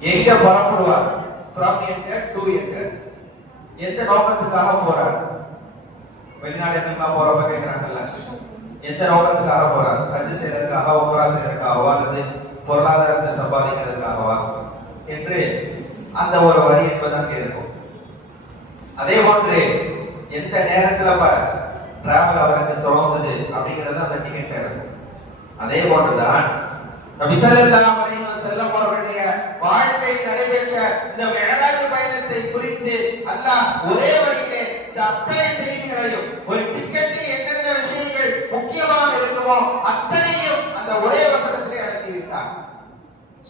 எங்க புறப்படுவார்? ஃப்ரம் எங்க டு எங்க? எந்த நோக்கத்துக்காக போறார்? வெளிநாடுகளுக்கு போறப்ப கேட்கிறாங்கல்ல, எந்த நோக்கத்துக்காக போறார்? ஹஜ் செய்யறதுக்காக, உம்ரா செய்யறதுக்காகவா, அல்லது பொருளாதாரத்தை சம்பாதிக்கிறதுக்காகவா என்று அந்த ஒரு வரி என்பது அங்கே இருக்கும். அதே போன்று எந்த நேரத்துல டிராவல் அவருக்கு தொடங்குது அப்படிங்கிறது அந்த டிக்கெட்ல இருக்கும். அதே போன்றுதான் நபி ஸல்லல்லாஹு அலைஹி வஸல்லம் அவர்களுடைய வாழ்க்கை நடைபெற்ற இந்த மிஅராஜ் பயணத்தை குறித்து அல்லாஹ் ஒரே வழியிலே இந்த அத்தனை செய்திகளையும், ஒரு டிக்கெட்டில் என்னென்ன விஷயங்கள் முக்கியமாக இருக்குமோ அத்தனையும் அந்த ஒரே வசனத்திலே அடக்கிவிட்டார்.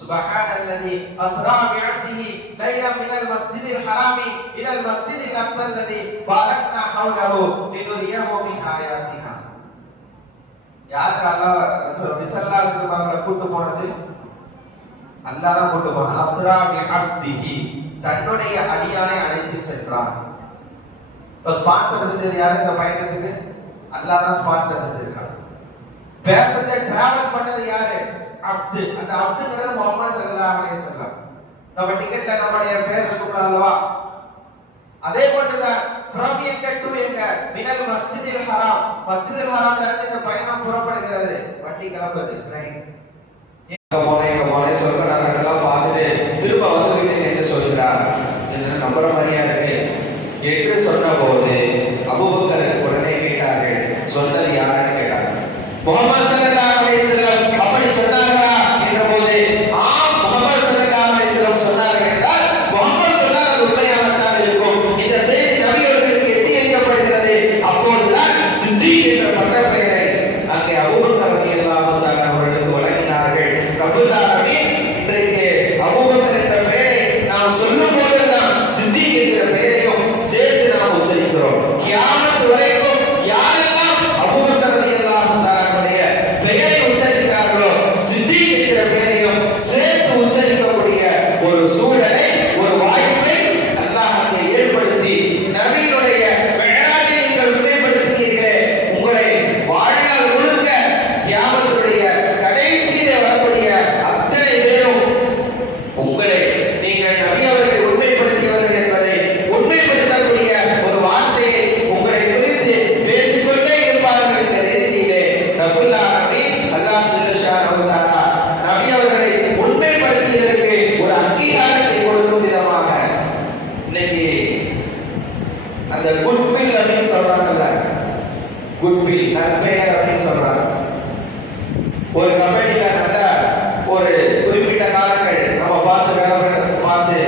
சுப்ஹானல்லதி அஸ்ரா பிஅப்திஹி லைலன் மினல் மஸ்ஜிதில் ஹராமி இலல் மஸ்ஜிதில் அக்ஸா அல்லதி பாரக்னா ஹவ்லஹு லினுரியஹு மின் ஆயாத்தினா. யாருக்கு அல்லாஹ் ரசூல் ஸல்லல்லாஹு அலைஹி வஸல்லம் கூட்டி போனது? அல்லாஹ் தான் கூட்டி போனான். அஸ்ரா பிஅப்திஹி, தன்னுடைய அடியானை அழைத்து சென்றான். இப்ப ஸ்பான்சர் செஞ்சது யாரு இந்த பயணத்துக்கு? அல்லாஹ் தான் ஸ்பான்சர் செஞ்சிருக்கான். பேசஞ்சர் டிராவல் பண்ணது யாரு? அப்து. அந்த அப்துங்கிறது முஹம்மது ஸல்லல்லாஹு அலைஹி வஸல்லம். நம்ம டிக்கெட்ல நம்மளுடைய பேர் இருக்கும் அல்லவா? அதே போன்றுதான் ஃப்ரம் எங்க டு எங்க, மினல் மஸ்ஜிதில் ஹராம், மஸ்ஜிதுல் ஹராம்ல இருந்து இந்த பயணம் புறப்படுகிறது. வண்டி கிளம்புது. எங்க போனே சொல்ற நாட்டெல்லாம் பார்த்துட்டு திரும்ப வந்து விட்டேன் என்று சொல்கிறார். என்ன நம்புற மாதிரியா இருக்கு என்று சொன்ன போது அபூபக்கர் உடனே கேட்டார்கள், சொன்னது யாருன்னு கேட்டாங்க. முஹம்மது ஸல்லல்லாஹு அலைஹி வஸல்லம் அப்படி சொன்னார்களா என்ற போது ஆம், முஹம்மது ஸல்லல்லாஹு அலைஹி வஸல்லம் சொன்னார்கள் என்றால் முஹம்மது சொன்னது உண்மையாகத்தான் இருக்கும். இந்த செய்தி நபி அவர்களுக்கு எட்டி வைக்கப்படுகிறது. அப்போதுதான் சித்திக் என்ற பட்ட பெயரை அங்கே அபூபக்கர் ரலியல்லாஹு தஆலா அவர்களுக்கு வழங்கினார்கள். ரப்பல் ஆலமீன் இன்றைக்கு அபூபக்கர் என்ற பெயரை நாம் சொல்லும் போதெல்லாம் சித்திக் என்ற பெயரையும் சேர்த்து நாம் உச்சரிக்கிறோம். கியாமத் வரைக்கும் யாரெல்லாம் அபூபக்கர் ரலியல்லாஹு தஆலாவுடைய பெயரை உச்சரிக்கிறார்களோ சித்திக் என்ற பெயரையும் சேர்த்து உச்சரிக்கக்கூடிய ஒரு சூழலை, ஒரு வாய்ப்பை அல்லாஹ் அங்கே ஏற்படுத்தி நபியினுடைய மிஅராஜை நீங்கள் உண்மைப்படுத்தினீர்களே, உங்களை வாழ்நாள் முழுக்க கியாமத்துடைய கடைசியிலே வரக்கூடிய அத்தனை பேரும் உங்களை, நீங்கள் நபி அவர்களை உண்மைப்படுத்தியவர்கள் என்பதை உண்மைப்படுத்தக்கூடிய ஒரு வார்த்தையை உங்களை குறித்து பேசிக்கொண்டே இருப்பார்கள் என்ற ரீதியிலே ரப்பல் ஆலமீன் அல்லாஹ் ஜல்ல ஷானஹு தஆலா நபி அவர்களை உண்மைப்படுத்தியதற்கு ஒரு அங்கீகாரத்தை கொடுக்கும் விதமாக இன்னைக்கு அந்த குட்வில் அப்படின்னு சொல்றாங்கல்ல, குட்வில் நற்பெயர் அப்படின்னு சொல்றாங்க. ஒரு கம்பெனில நல்ல ஒரு குறிப்பிட்ட காலங்கள் நம்ம பார்த்து வேலை பார்த்து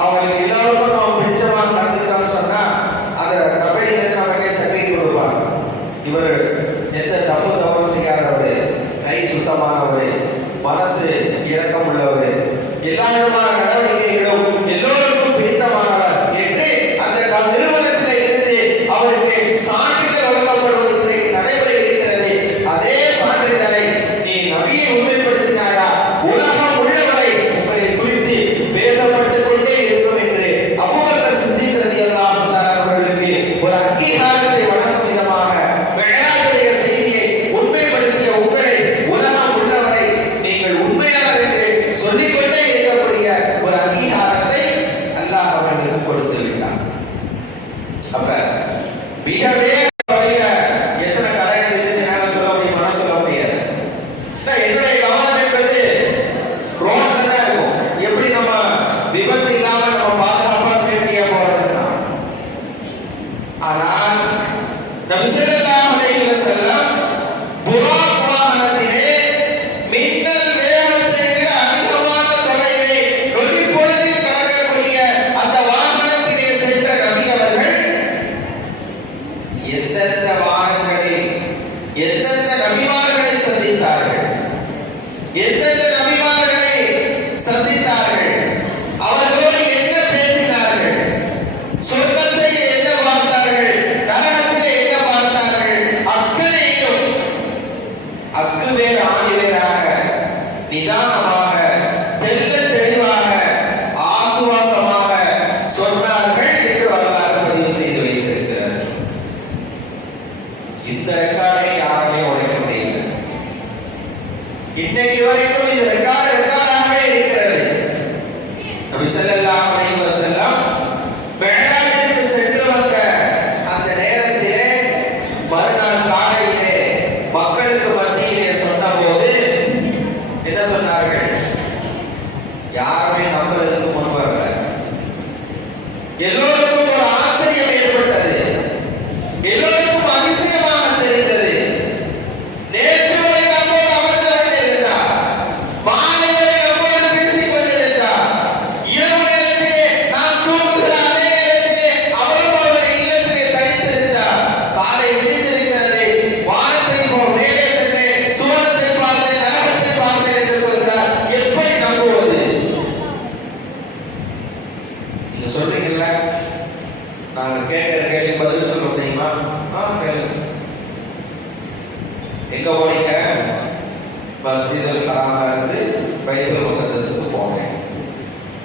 அவங்களுக்கு எல்லாருக்கும் நம்ம பிடிச்சமாக நடந்துக்கிட்டோம்னு சொன்னா அந்த கம்பெனில இருந்து நமக்கே சர்டிஃபிகேட் கொடுப்பாங்க. இவர் எந்த தப்பும் செய்யாதவர், கை சுத்தமானவர், மனசு இரக்கம் உள்ளவர், எல்லா விதமான நடவடிக்கைகளும் எல்லோருக்கும் பிடித்தமானவர் என்று அந்த நிறுவனத்தில் இருந்து அவருக்கு சான்றிதழ் வழங்கப்படுவது இன்றைக்கு நடைமுறை இருக்கிறது. அதே சான்றிதழை நீ நபியை உண்மைப்படுத்தினாயா, உலகம் உள்ளவரை உங்களை குறித்து பேசப்பட்டுக் கொண்டே இருக்கும் என்று அபூபக்கர் சித்திக் ரலியல்லாஹு தஆலா அவர்களுக்கு ஒரு அங்கீகாரத்தை வழங்கும் விதமாக மிஅராஜுடைய செய்தியை உண்மைப்படுத்திய உங்களை உலகம் உள்ளவரை நீங்கள் உண்மையாளர் என்று சொல்லிக்கொண்டே இருக்கக்கூடிய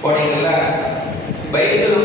போனீங்கல்ல, பைத்துல்